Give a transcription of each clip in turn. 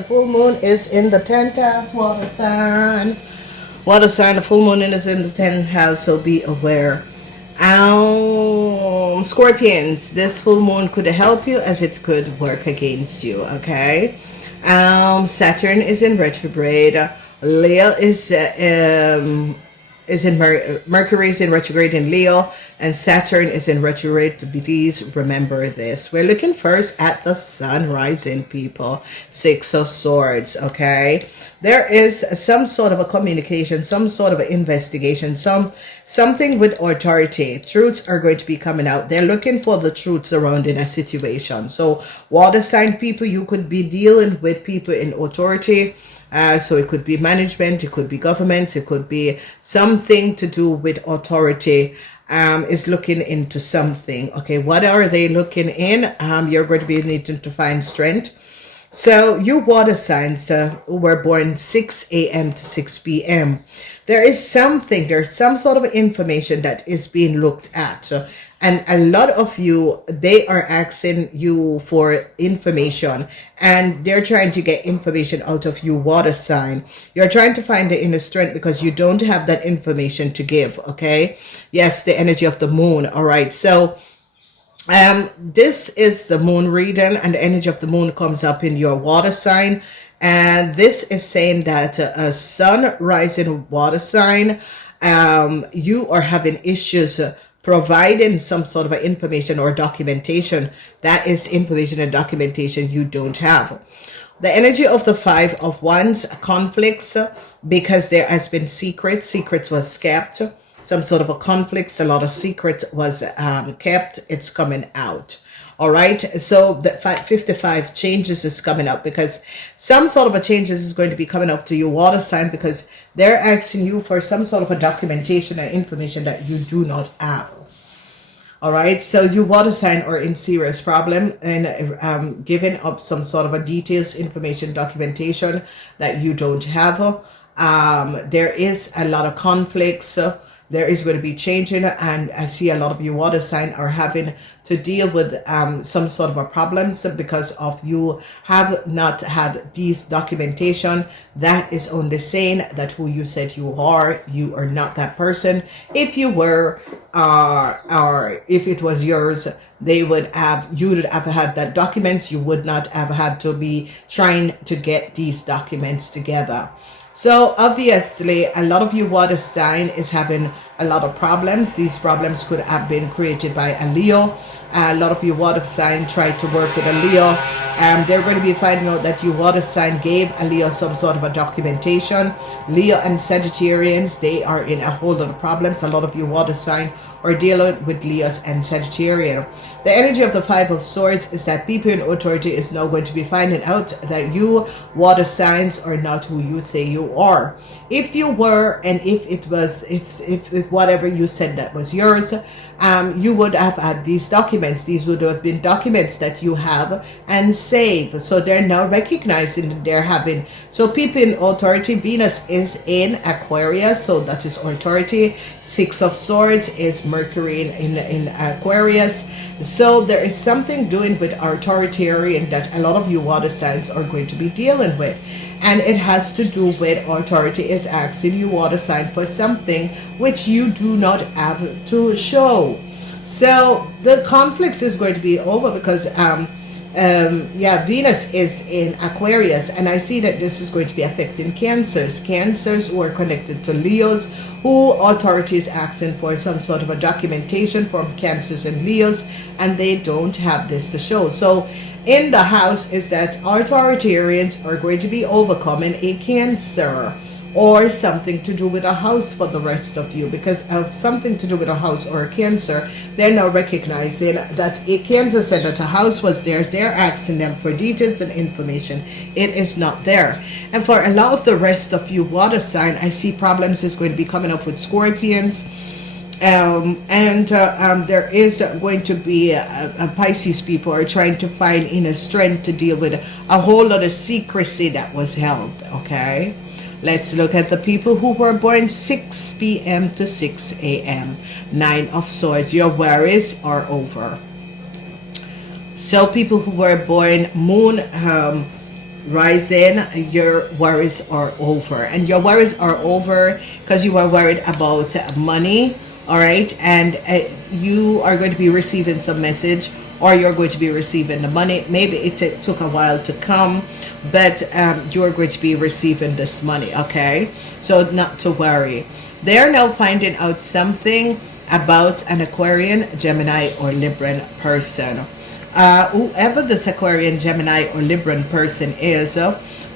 The full moon is in the 10th house, water sign. Water sign, the full moon is in the 10th house, so be aware. Scorpions, this full moon could help you as it could work against you, okay? Saturn is in retrograde. Leo is in Mercury is in retrograde in Leo, and Saturn is in retrograde. Please remember this. We're looking first at the sun rising, people. Six of Swords, okay? There is some sort of a communication, some sort of an investigation, something with authority. Truths are going to be coming out. They're looking for the truth surrounding a situation. So water sign people, you could be dealing with people in authority. So it could be management, it could be governments, it could be something to do with authority. Is looking into something. Okay, what are they looking in? You're going to be needing to find strength. So you water signs who were born 6 a.m. to 6 p.m. There's some sort of information that is being looked at. And a lot of you, they are asking you for information, and they're trying to get information out of you, water sign. You're trying to find the inner strength because you don't have that information to give, okay? Yes, the energy of the moon, all right? So this is the moon reading, and the energy of the moon comes up in your water sign. And this is saying that a sun rising water sign, you are having issues providing some sort of information or documentation. That is information and documentation you don't have. The energy of the Five of Wands, conflicts, because there has been secrets was kept, some sort of a conflicts, a lot of secret was kept, it's coming out. All right, so the 55 changes is coming up because some sort of a changes is going to be coming up to your water sign, because they're asking you for some sort of a documentation or information that you do not have. All right, so you water sign are in serious problem and giving up some sort of a details, information, documentation that you don't have. There is a lot of conflicts. There is going to be changing, and I see a lot of you water sign are having to deal with some sort of a problems because of you have not had these documentation. That is only saying that who you said you are not that person. If you were, or if it was yours, you would have had that documents. You would not have had to be trying to get these documents together. So obviously a lot of you water sign is having a lot of problems. These problems could have been created by a Leo. A lot of you water sign tried to work with a Leo. They're going to be finding out that you water sign gave a Leo some sort of a documentation. Leo and Sagittarians, they are in a whole lot of problems. A lot of you water sign are dealing with Leos and Sagittarian. The energy of the Five of Swords is that people in authority is now going to be finding out that you water signs are not who you say you are. If you were, and if it was, if whatever you said that was yours, you would have had these documents. These would have been documents that you have and save. So they're now recognizing that they're having. So people in authority, Venus is in Aquarius, so that is authority. Six of Swords is Mercury in Aquarius. So there is something doing with authoritarian that a lot of you water signs are going to be dealing with. And it has to do with authority is asking you water sign for something which you do not have to show. So the conflicts is going to be over because Venus is in Aquarius, and I see that this is going to be affecting Cancers who are connected to Leos, who authority is asking for some sort of a documentation from Cancers and Leos, and they don't have this to show. So in the house is that authoritarians are going to be overcoming a Cancer or something to do with a house for the rest of you. Because of something to do with a house or a Cancer, they're now recognizing that a Cancer said that a house was theirs. They're asking them for details and information. It is not there. And for a lot of the rest of you water sign, I see problems is going to be coming up with Scorpions. There is going to be a Pisces people are trying to find inner strength to deal with a whole lot of secrecy that was held. Okay, let's look at the people who were born 6 p.m. to 6 a.m. Nine of Swords, your worries are over. So people who were born moon rising, your worries are over. And your worries are over because you are worried about money, all right? And you are going to be receiving some message, or you're going to be receiving the money. Maybe it took a while to come, but you're going to be receiving this money, okay? So not to worry. They're now finding out something about an Aquarian, Gemini, or Libran person. Whoever this Aquarian, Gemini, or Libran person is,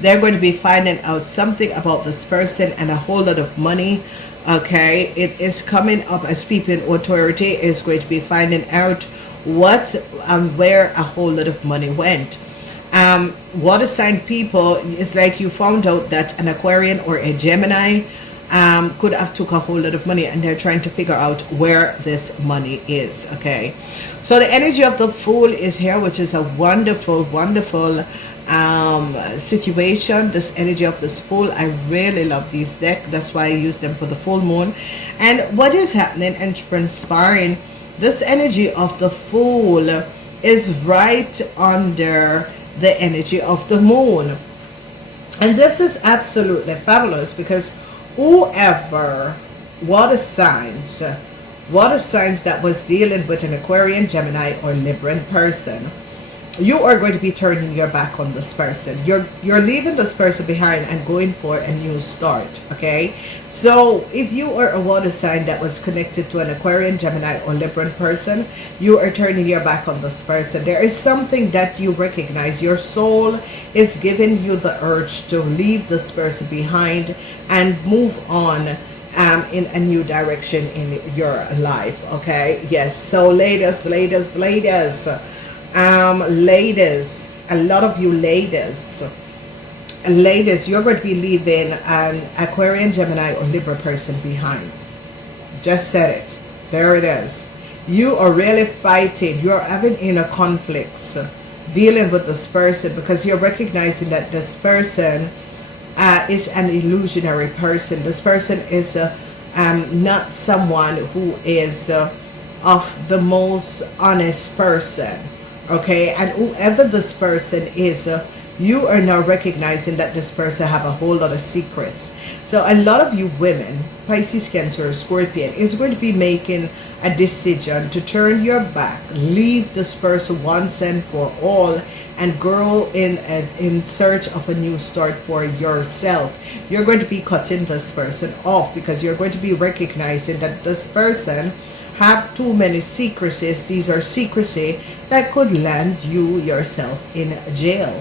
they're going to be finding out something about this person and a whole lot of money. Okay, it is coming up as people in authority is going to be finding out what and where a whole lot of money went. Water sign people, is like you found out that an Aquarian or a Gemini could have took a whole lot of money, and they're trying to figure out where this money is. Okay, so the energy of the Fool is here, which is a wonderful situation. This energy of this Fool, I really love these decks. That's why I use them for the full moon. And what is happening and transpiring, this energy of the Fool is right under the energy of the moon. And this is absolutely fabulous, because whoever water signs that was dealing with an Aquarian, Gemini, or Libran person, you are going to be turning your back on this person. You're leaving this person behind and going for a new start. Okay, so if you are a water sign that was connected to an Aquarian, Gemini, or Libran person, you are turning your back on this person. There is something that you recognize. Your soul is giving you the urge to leave this person behind and move on in a new direction in your life. Okay, yes. So ladies, a lot of you ladies, you're going to be leaving an Aquarian, Gemini, or Libra person behind. Just said it. There it is. You are really fighting. You're having inner conflicts dealing with this person, because you're recognizing that this person is an illusionary person. This person is not someone who is of the most honest person. Okay, and whoever this person is, you are now recognizing that this person have a whole lot of secrets. So a lot of you women, Pisces, Cancer, Scorpion, is going to be making a decision to turn your back, leave this person once and for all, and grow in search of a new start for yourself. You're going to be cutting this person off, because you're going to be recognizing that this person have too many secrecies. These are secrecy that could land you yourself in jail.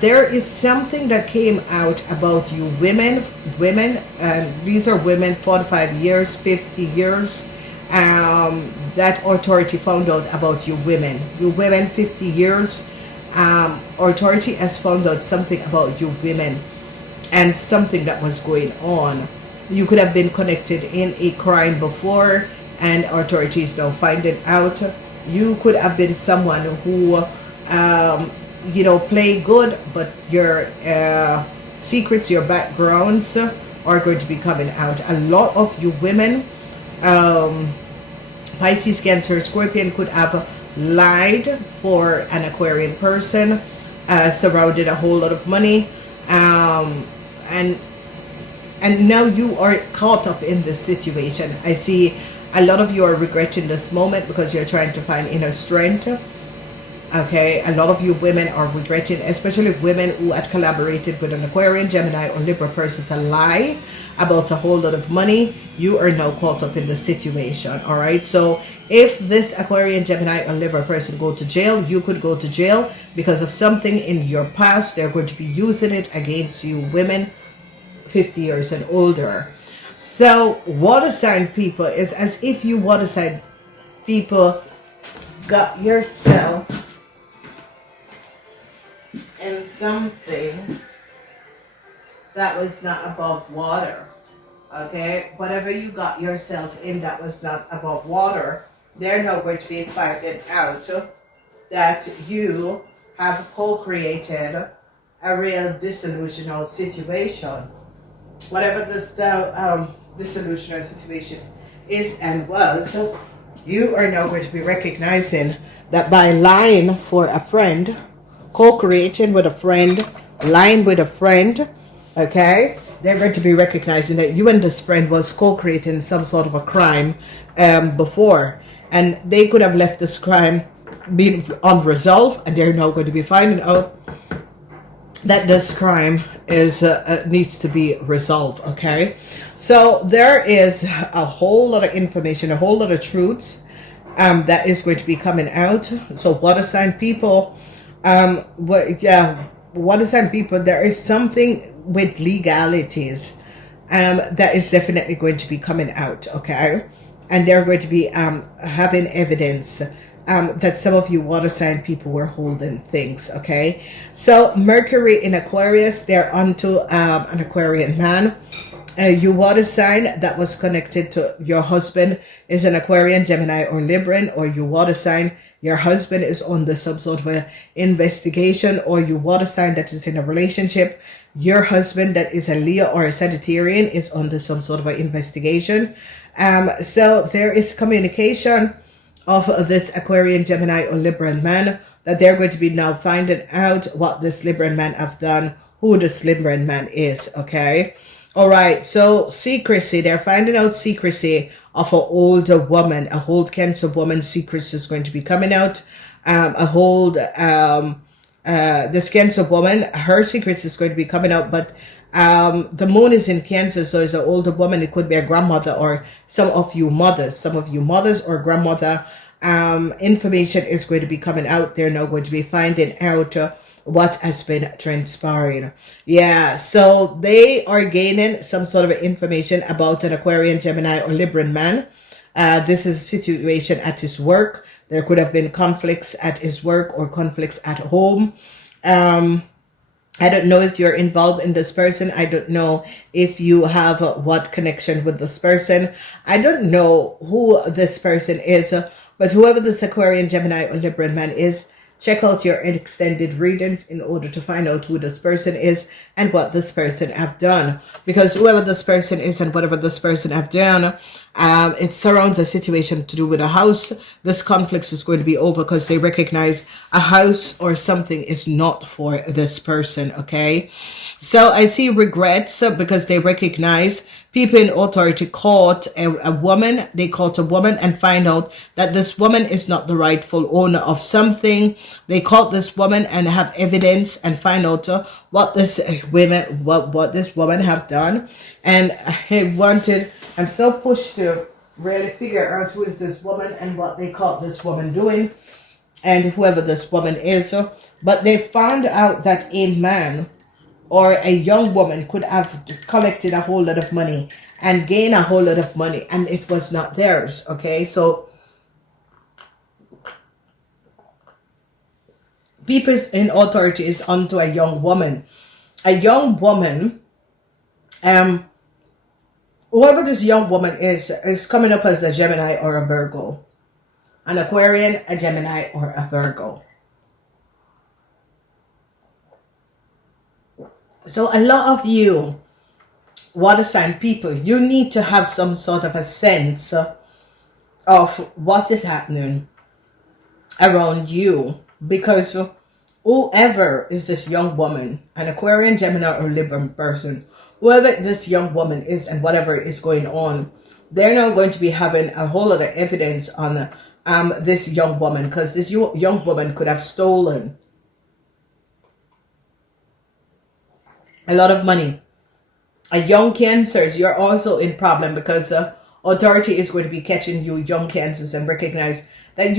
There is something that came out about you women, these are women 45 years, 50 years, that authority found out about you women. You women 50 years, authority has found out something about you women, and something that was going on. You could have been connected in a crime before, and authorities now find it out. You could have been someone who you know, play good, but your secrets, your backgrounds are going to be coming out. A lot of you women, Pisces, Cancer, Scorpion, could have lied for an Aquarian person, surrounded a whole lot of money, and now you are caught up in this situation. I see a lot of you are regretting this moment because you're trying to find inner strength. Okay, a lot of you women are regretting, especially women who had collaborated with an Aquarian, Gemini, or Libra person to lie about a whole lot of money. You are now caught up in the situation. All right, so if this Aquarian, Gemini, or Libra person go to jail, you could go to jail because of something in your past. They're going to be using it against you women 50 years and older. So water sign people, is as if you water sign people got yourself in something that was not above water. Okay, whatever you got yourself in that was not above water, they're now going to be finding out that you have co-created a real disillusional situation. Whatever this disillusional situation is and was, you are now going to be recognizing that by lying for a friend, co-creating with a friend, lying with a friend, okay? They're going to be recognizing that you and this friend was co-creating some sort of a crime before, and they could have left this crime being unresolved, and they're now going to be finding out that this crime is needs to be resolved. Okay, so there is a whole lot of information, a whole lot of truths that is going to be coming out. So water sign people, water sign people, there is something with legalities that is definitely going to be coming out. Okay, and they're going to be having evidence that some of you water sign people were holding things. Okay, so Mercury in Aquarius, they're onto an Aquarian man. You water sign that was connected to your husband is an Aquarian, Gemini, or Libran, or you water sign your husband is under some sort of a investigation, or you water sign that is in a relationship, your husband that is a Leo or a Sagittarian is under some sort of an investigation. So there is communication of this Aquarian, Gemini, or Libran man that they're going to be now finding out what this Libran man have done, who this Libran man is. Okay, all right, so secrecy, they're finding out secrecy of an older woman, a old Cancer woman. Secrets is going to be coming out. This Cancer woman, her secrets is going to be coming out, but the moon is in Cancer, so it's an older woman. It could be a grandmother, or some of you mothers or grandmother. Information is going to be coming out. They're now going to be finding out what has been transpiring. Yeah, so they are gaining some sort of information about an Aquarian, Gemini, or Libran man. This is a situation at his work. There could have been conflicts at his work or conflicts at home. I don't know if you're involved in this person. I don't know if you have what connection with this person. I don't know who this person is, but whoever this Aquarian, Gemini, or Libran man is, check out your extended readings in order to find out who this person is and what this person have done. Because whoever this person is and whatever this person have done, it surrounds a situation to do with a house. This conflict is going to be over because they recognize a house or something is not for this person. Okay, so I see regrets because they recognize people in authority caught a woman. They caught a woman and find out that this woman is not the rightful owner of something. They caught this woman and have evidence and find out what this woman have done. And I'm so pushed to really figure out who is this woman and what they caught this woman doing and whoever this woman is. But they found out that a man or a young woman could have collected a whole lot of money and gained a whole lot of money, and it was not theirs. Okay, so people in authority is onto a young woman. A young woman, whoever this young woman is coming up as a Gemini or a Virgo. An Aquarian, a Gemini, or a Virgo. So a lot of you water sign people, you need to have some sort of a sense of what is happening around you, because whoever is this young woman, an Aquarian, Gemini, or Libran person, whoever this young woman is and whatever is going on, they're now going to be having a whole lot of evidence on this young woman, because this young woman could have stolen a lot of money. A young Cancers, you're also in problem because authority is going to be catching you young Cancers and recognize that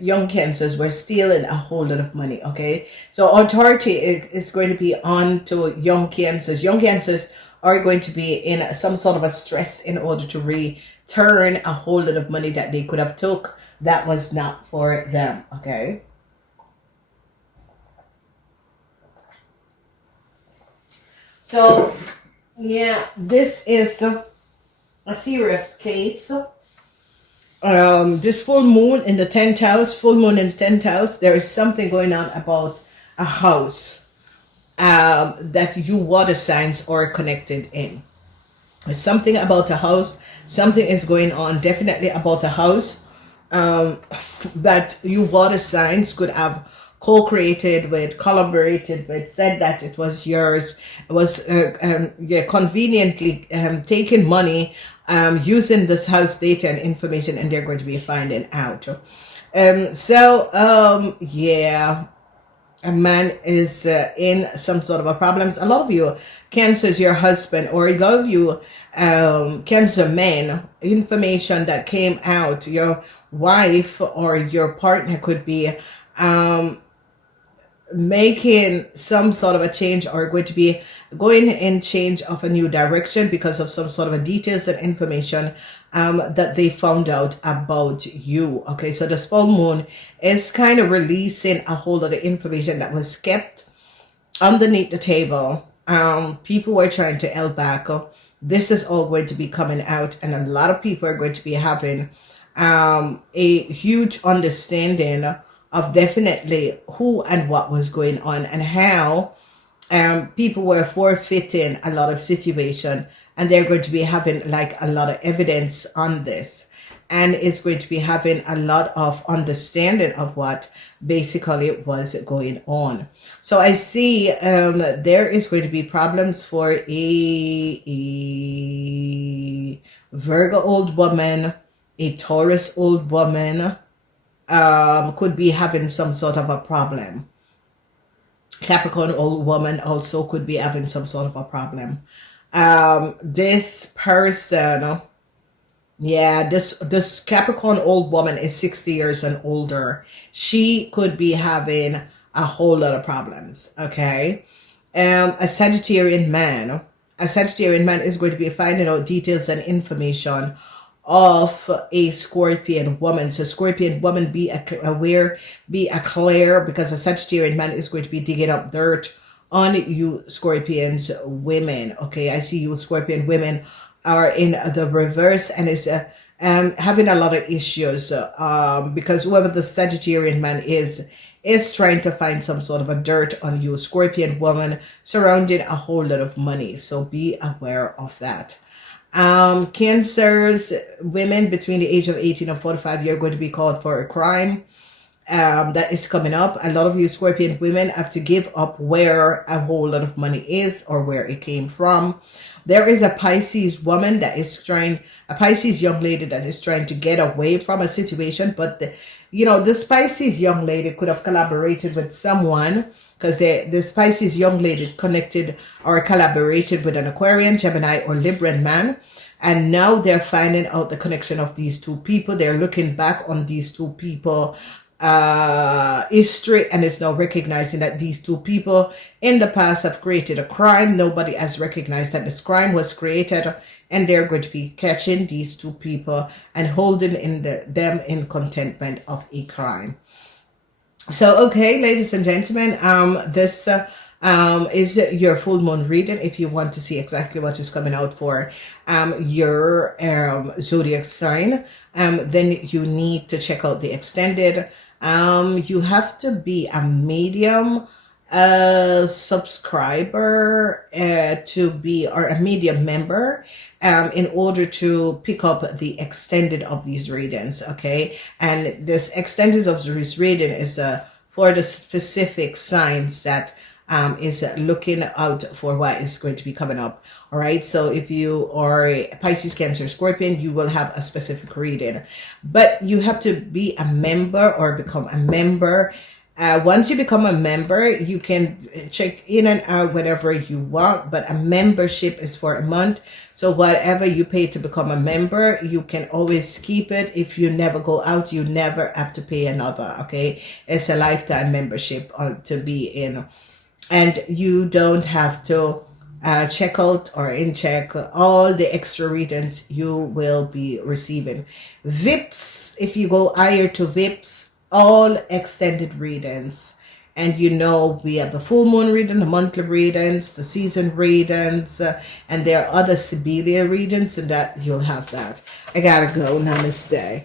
young Cancers were stealing a whole lot of money. Okay, so authority is going to be on to young Cancers. Young Cancers are going to be in some sort of a stress in order to return a whole lot of money that they could have took that was not for them. Okay, so yeah, this is a serious case. This full moon in the 10th house, there is something going on about a house that you water signs are connected in. There's something about a house. Something is going on definitely about a house that you water signs could have co-created with, collaborated with, said that it was yours, was yeah, conveniently taking money using this house data and information, and they're going to be finding out. Yeah, a man is in some sort of a problems. A lot of you Cancers, your husband, or a lot of you Cancer men, information that came out, your wife or your partner could be making some sort of a change, or going to be going in change of a new direction because of some sort of a details and information that they found out about you. Okay, so this full moon is kind of releasing a whole lot of information that was kept underneath the table. People were trying to hold back. This is all going to be coming out, and a lot of people are going to be having a huge understanding of definitely who and what was going on, and how people were forfeiting a lot of situation, and they're going to be having like a lot of evidence on this, and it's going to be having a lot of understanding of what basically was going on. So I see there is going to be problems for a Virgo old woman, a Taurus old woman, could be having some sort of a problem. Capricorn old woman also could be having some sort of a problem. This person, yeah, this Capricorn old woman is 60 years and older. She could be having a whole lot of problems. Okay, a Sagittarian man is going to be finding out details and information of a Scorpion woman. So Scorpion woman, be aware, be clear, because a Sagittarian man is going to be digging up dirt on you Scorpions women. Okay, I see you Scorpion women are in the reverse, and is having a lot of issues because whoever the Sagittarian man is trying to find some sort of a dirt on you Scorpion woman, surrounding a whole lot of money. So be aware of that. Cancers, women between the age of 18 and 45, you're going to be called for a crime that is coming up. A lot of you Scorpion women have to give up where a whole lot of money is, or where it came from. There is a Pisces woman that is trying, a Pisces young lady that is trying to get away from a situation, but this Pisces young lady could have collaborated with someone, because this Pisces young lady connected or collaborated with an Aquarian, Gemini, or Libran man, and now they're finding out the connection of these two people. They're looking back on these two people history, and is now recognizing that these two people in the past have created a crime. Nobody has recognized that this crime was created, and they're going to be catching these two people and holding them in contentment of a crime. So okay, ladies and gentlemen, this is your full moon reading. If you want to see exactly what is coming out for your zodiac sign, then you need to check out the extended. You have to be a medium subscriber to be, or a medium member, in order to pick up the extended of these readings. Okay, and this extended of this reading is for the specific signs that is looking out for what is going to be coming up. All right, so if you are a Pisces, Cancer, Scorpion, you will have a specific reading, but you have to be a member or become a member. Once you become a member, you can check in and out whenever you want, but a membership is for a month. So whatever you pay to become a member, you can always keep it. If you never go out, you never have to pay another. Okay, it's a lifetime membership to be in, and you don't have to check out or in check all the extra readings you will be receiving. VIPs, if you go higher to VIPs, all extended readings, and we have the full moon reading, the monthly readings, the season readings, and there are other Siberia readings, and that you'll have that. I gotta go. Namaste.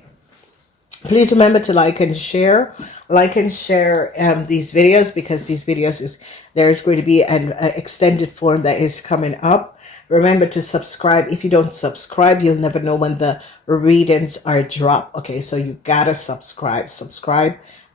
Please remember to like and share these videos, because these videos there's going to be an extended form that is coming up. Remember to subscribe. If you don't subscribe, you'll never know when the readings are dropped. Okay, so you gotta subscribe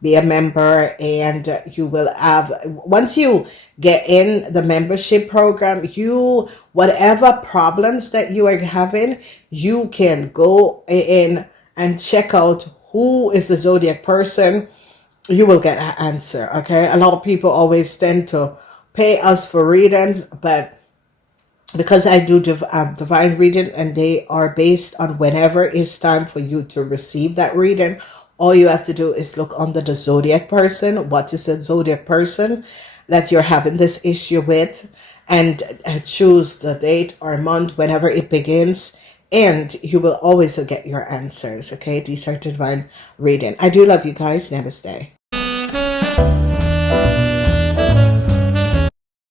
be a member, and you will have, once you get in the membership program, you, whatever problems that you are having, you can go in and check out who is the zodiac person. You will get an answer. Okay, a lot of people always tend to pay us for readings, but because I do divine reading, and they are based on whenever it's time for you to receive that reading, all you have to do is look under the zodiac person. What is the zodiac person that you're having this issue with, and choose the date or month whenever it begins, and you will always get your answers. Okay, these are divine reading. I do love you guys. Namaste.